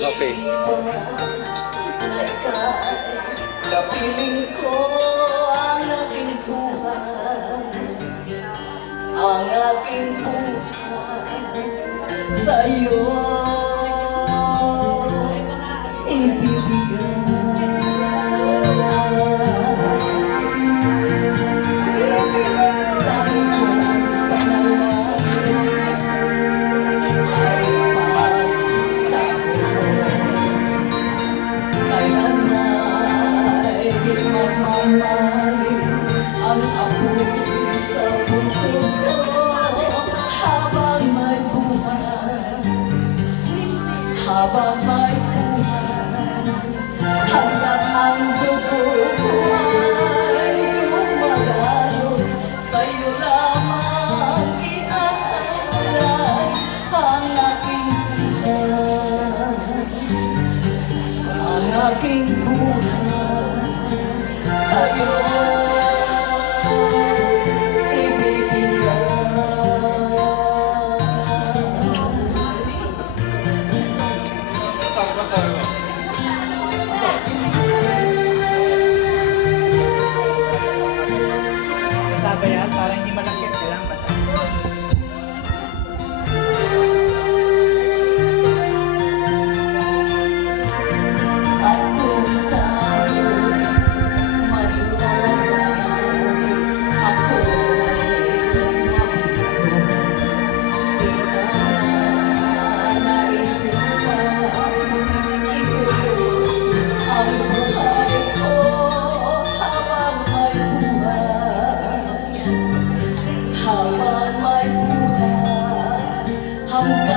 Okay. Kapiling ko ang aking buhay, ang aking buhay sa'yo ibibigay. Ang apoy sa puso ko habang may buhay, habang may buhay, hanggang ang dugo ko ay dumagalog, sa'yo lamang iaalay ang aking buhay, ang aking buhay sa'yo ibibigay. Basta ba yan? Para hindi malakit ka lang. Basta. Hanggang